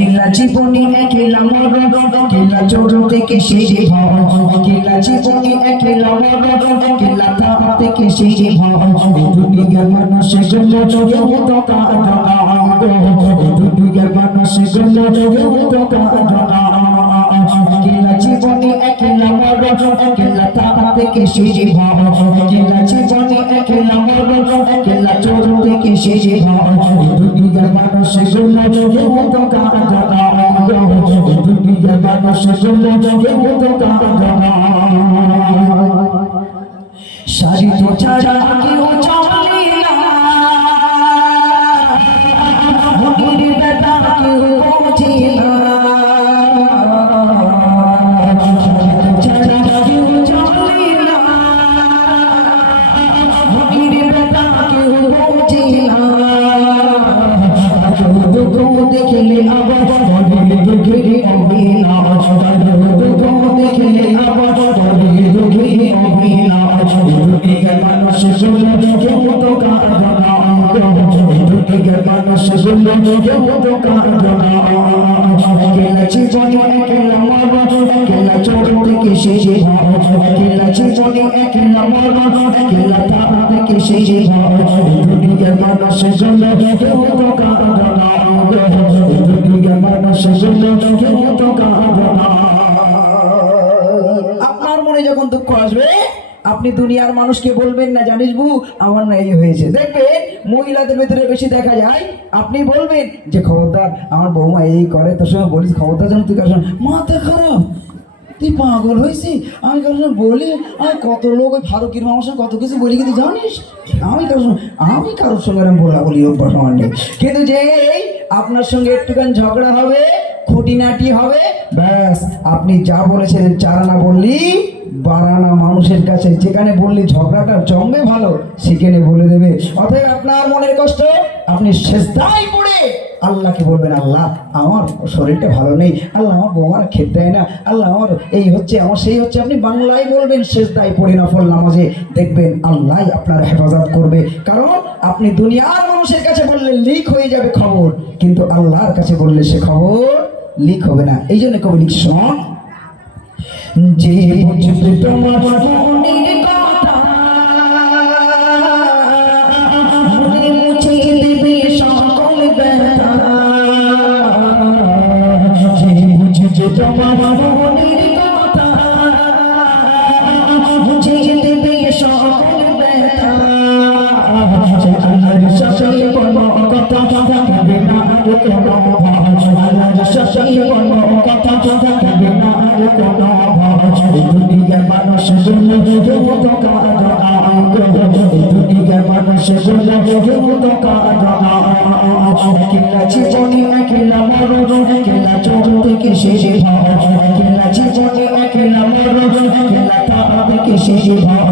কেলা জীবনে একলা মরণ, কেলা চোর থেকে সেই ভয়, কেলা জীবনে একলা মরণ, কেলা তাপ থেকে সেই ভয়। দুনিয়ার মানুষের জন্য কেউ তো কাঁদে না, দুনিয়ার মানুষের জন্য কেউ তো কাঁদে না। কেলা জীবনে একলা মরণ, কেলা তাপ থেকে সেই ভয়, কেলা জীবনে একলা মরণ, কেলা চোর থেকে সেই ভয়। দুনিয়ার মানুষের জন্য কেউ তো কাঁদে না, দুনিয়ার মানুষের জন্য কেউ তো কাঁদে না। সারিত ছাড়া কেউ চলে না, মনির বেটা কেউ বোঝে না। সারিত ছাড়া কেউ চলে না, মনির বেটা কেউ বোঝে না। দুঃখ দেখলে আবার দুঃখের অবিনাশ, দুঃখ দেখলে আবার দুঃখের অবিনাশ। দুনিয়ার মানুষের জন্য কেউ তো কাঁদে না, দুনিয়ার মানুষের জন্য কেউ তো কাঁদে না। কেলা জীবনে একলা মরণ, কেলা চোর থেকে সেই ভয়, কেলা জীবনে একলা মরণ, কেলা তাপ থেকে সেই ভয়। দুনিয়ার মানুষের জন্য কেউ তো কাঁদে না, দুনিয়ার মানুষের জন্য কেউ তো কাঁদে না। আপনার মনে যখন দুঃখ আসবে আপনি দুনিয়ার মানুষকে বলবেন না জানিস বু আমার না এই হয়েছে। দেখবেন মহিলাদের ভেতরে বেশি দেখা যায়, আপনি বলবেন যে খবরদার আমার বৌমা এই করে, তোর সঙ্গে বলিস খবরদার যেন তুই কারণ মাথা খারাপ, তুই পাগল হয়েছি। আমি কারোর সঙ্গে বলি, আমি কত লোক ওই ফারুকির মামার সঙ্গে কত কিছু বলি, কিন্তু জানিস আমি কারোর সঙ্গে এরকম বলি অভ্যাস আমার নেই। কিন্তু যে আপনার সঙ্গে একটুখানি ঝগড়া হবে, খুঁটিনাটি হবে, ব্যাস আপনি যা বলেছিলেন 4 আনা বললি 12 আনা মানুষের কাছে, যেখানে বললি ঝগড়াটা জমবে ভালো সেখানে বলে দেবে। অতএব আপনার মনের কষ্ট আপনি সেজদায় পড়ে আল্লাহকে বলবেন, আল্লাহ আমার শরীরটা ভালো নেই, আল্লাহ আমার বৌমার খেতে দেয় না, আল্লাহ আমার এই হচ্ছে আমার সেই হচ্ছে। আপনি বাংলায় বলবেন সেজদায় পড়ে নফল নামাজে, দেখবেন আল্লাহ আপনার হেফাজত করবে। কারণ আপনি দুনিয়ার মানুষের কাছে বললে লিক হয়ে যাবে খবর, কিন্তু আল্লাহর কাছে বললে সে খবর লিক হবে না। এই জন্য কবি লিখছ, যে বুঝবে তোমার মনের কথা মনে মুছে দেবে সকল ব্যথা, যে বুঝবে তোমার মনের কথা মুছে দেবে সকল ব্যথা। আল্লাহর সাথে কোনো কথা থাকবে না আর কোনো ভয়, আল্লাহর সাথে কোনো কথা থাকবে না আর কোনো ভয়। দুনিয়ার মানুষের জন্য কেউ তো কাঁদে না, দুনিয়ার মানুষের জন্য কেউ তো কাঁদে না। কেলা জীবনে একলা মরণ, কেলা চোর থেকে সেই ভয়, কেলা জীবনে একলা মরণ, কেলা তাপ থেকে সেই ভয়।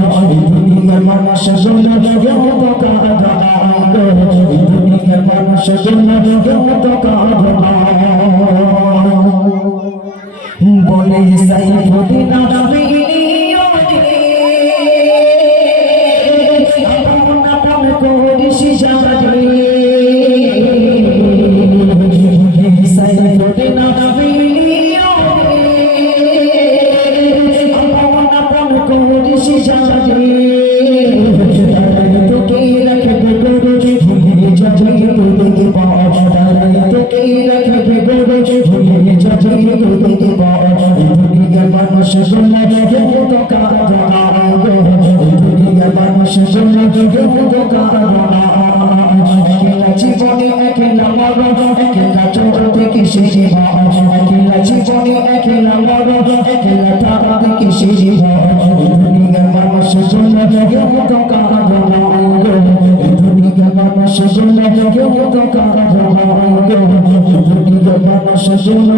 দুনিয়ার মানুষের জন্য কেউ তো কাঁদে না, দুনিয়ার মানুষের জন্য কেউ তো কাঁদে না। বলে সাইফুদ্দিন আফ্রিদিও আপন আপন করিস জানে, সাইফুদ্দিন আফ্রিদিও আপন আপন করিস জানে। তোকে রাখবে গরুজি ভুলে যাবি তোকে পাওয়া, তোকে রাখবে গরুজি ভুলে যাবি তোকে পাওয়া। দুনিয়ার মানুষের জন্য কেউ তো কাঁদে না, দুনিয়ার মানুষের জন্য কেউ তো কাঁদে না। কেলা জীবনে একলা মরণ, কেলা চোর থেকে সেই ভয়, কেলা জীবনে একলা মরণ, কেলা তাপ থেকে সেই ভয়। দুনিয়ার মানুষের জন্য কেউ তো কাঁদে না, দুনিয়ার মানুষের জন্য কেউ তো কাঁদে না, দুনিয়ার মানুষের জন্য